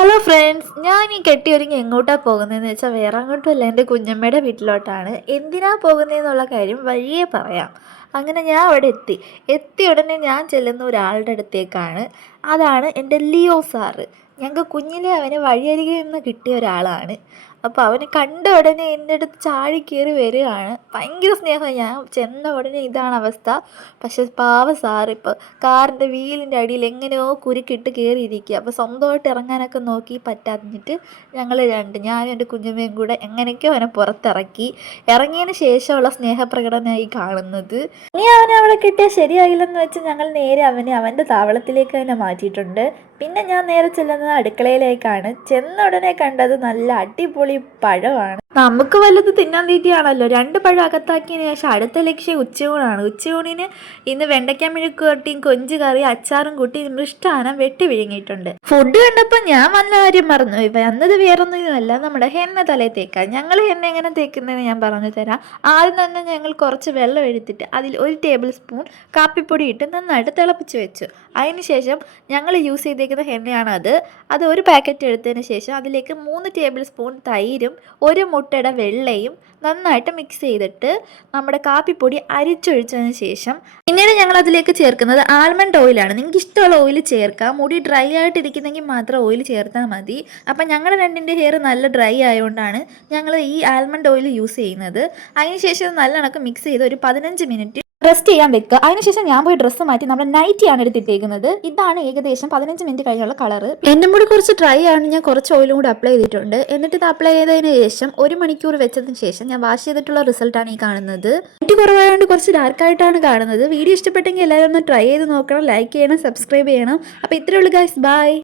Hello friends, ഞാൻ ഈ കെട്ടിയൊരുങ്ങി എങ്ങോട്ടാണ് പോകുന്നതെന്ന് വെച്ചാൽ വേറെ അങ്ങോട്ടുമല്ല, എൻ്റെ കുഞ്ഞമ്മയുടെ വീട്ടിലോട്ടാണ്. എന്തിനാ പോകുന്നതെന്നുള്ള കാര്യം വഴിയേ പറയാം. അങ്ങനെ ഞാൻ അവിടെ എത്തിയ ഉടനെ ഞാൻ ചെല്ലുന്ന ഒരാളുടെ അടുത്തേക്കാണ്. അതാണ് എൻ്റെ ലിയോ സാറ്. ഞങ്ങൾക്ക് കുഞ്ഞിലെ അവന് വഴിയരികിൽ നിന്ന് കിട്ടിയ ഒരാളാണ്. അപ്പോൾ അവനെ കണ്ട ഉടനെ എൻ്റെ അടുത്ത് ചാടി കയറി വരികയാണ്. ഭയങ്കര സ്നേഹമാണ്. ഞാൻ ചെന്ന ഉടനെ ഇതാണ് അവസ്ഥ. പക്ഷെ പാവ സാറ് ഇപ്പോൾ കാറിൻ്റെ വീലിൻ്റെ അടിയിൽ എങ്ങനെയോ കുരുക്കിട്ട് കയറിയിരിക്കുക. അപ്പോൾ സ്വന്തമായിട്ട് ഇറങ്ങാനൊക്കെ നോക്കി പറ്റാഞ്ഞിട്ട് ഞാനും എൻ്റെ കുഞ്ഞമ്മയും കൂടെ എങ്ങനെയൊക്കെയോ അവനെ പുറത്തിറക്കി. ഇറങ്ങിയതിന് ശേഷമുള്ള സ്നേഹപ്രകടനമായി കാണുന്നത്. ഇനി അവനെ അവിടെ കിട്ടിയാൽ ശരിയായില്ലെന്ന് വെച്ച് ഞങ്ങൾ നേരെ അവനെ അവൻ്റെ താവളത്തിലേക്ക് തന്നെ മാറ്റിയിട്ടുണ്ട്. പിന്നെ ഞാൻ നേരെ ചെല്ലുന്നത് അടുക്കളയിലേക്കാണ്. ചെന്ന ഉടനെ കണ്ടത് നല്ല അടിപൊളി പഴമാണ്. നമുക്ക് വല്ലത് തിന്നാൻ തീറ്റിയാണല്ലോ. 2 പഴം അകത്താക്കിയതിന് ശേഷം അടുത്ത ലക്ഷ്യം ഉച്ചയൂണാണ്. ഉച്ചയൂണിന് ഇന്ന് വെണ്ടയ്ക്ക മെഴുക്കുവരട്ടിയും കൊഞ്ച് കറി അച്ചാറും കൂട്ടി മൃഷ്ടാനം വെട്ടി വിഴുങ്ങിയിട്ടുണ്ട്. ഫുഡ് കണ്ടപ്പോൾ ഞാൻ വന്ന കാര്യം മറന്നു. വന്നത് വേറൊന്നുമല്ല, നമ്മുടെ ഹെന്ന തലയിൽ തേക്കാൻ. ഞങ്ങൾ ഹെന്ന എങ്ങനെ തേക്കുന്നതെന്ന് ഞാൻ പറഞ്ഞു തരാം. ആദ്യം തന്നെ ഞങ്ങൾ കുറച്ച് വെള്ളം എടുത്തിട്ട് അതിൽ 1 ടേബിൾ സ്പൂൺ കാപ്പിപ്പൊടി ഇട്ട് നന്നായിട്ട് തിളപ്പിച്ച് വെച്ചു. അതിനുശേഷം ഞങ്ങൾ യൂസ് ചെയ്തേക്കുന്ന ഹെന്നയാണ് അത് 1 പാക്കറ്റ് എടുത്തതിന് ശേഷം അതിലേക്ക് 3 ടേബിൾ സ്പൂൺ തൈരും 1 മുട്ടയുടെ വെള്ളയും നന്നായിട്ട് മിക്സ് ചെയ്തിട്ട് നമ്മുടെ കാപ്പിപ്പൊടി അരിച്ചൊഴിച്ചതിന് ശേഷം പിന്നീട് ഞങ്ങൾ അതിലേക്ക് ചേർക്കുന്നത് ആൽമണ്ട് ഓയിലാണ്. നിങ്ങൾക്ക് ഇഷ്ടമുള്ള ഓയിൽ ചേർക്കാം. മുടി ഡ്രൈ ആയിട്ടിരിക്കുന്നെങ്കിൽ മാത്രം ഓയിൽ ചേർത്താൽ മതി. അപ്പം ഞങ്ങളുടെ രണ്ടിൻ്റെ ഹെയർ നല്ല ഡ്രൈ ആയതുകൊണ്ടാണ് ഞങ്ങൾ ഈ ആൽമണ്ട് ഓയിൽ യൂസ് ചെയ്യുന്നത്. അതിനുശേഷം നല്ലോണം മിക്സ് ചെയ്ത് ഒരു 15 മിനിറ്റ് റെസ്റ്റ് ചെയ്യാൻ വെക്കുക. അതിനുശേഷം ഞാൻ പോയി ഡ്രസ്സ് മാറ്റി നമ്മുടെ നൈറ്റിയാണ് എടുത്തിട്ടേക്കുന്നത്. ഇതാണ് ഏകദേശം 15 മിനിറ്റ് കഴിഞ്ഞുള്ള കളറ്. എൻ്റെ മുടി കുറച്ച് ഡ്രൈ ആണ്. ഞാൻ കുറച്ച് ഓയിലും കൂടി അപ്ലൈ ചെയ്തിട്ടുണ്ട്. എന്നിട്ട് ഇത് അപ്ലൈ ചെയ്തതിന് ശേഷം 1 മണിക്കൂർ വെച്ചതിന് ശേഷം ഞാൻ വാഷ് ചെയ്തിട്ടുള്ള റിസൾട്ടാണ് ഈ കാണുന്നത്. നൈറ്റ് കുറവായതുകൊണ്ട് കുറച്ച് ഡാർക്കായിട്ടാണ് കാണുന്നത്. വീഡിയോ ഇഷ്ടപ്പെട്ടെങ്കിൽ എല്ലാവരും ഒന്ന് ട്രൈ ചെയ്ത് നോക്കണം. ലൈക്ക് ചെയ്യണം, സബ്സ്ക്രൈബ് ചെയ്യണം. അപ്പോൾ ഇത്രയേ ഉള്ളൂ ഗൈസ്. ബൈ.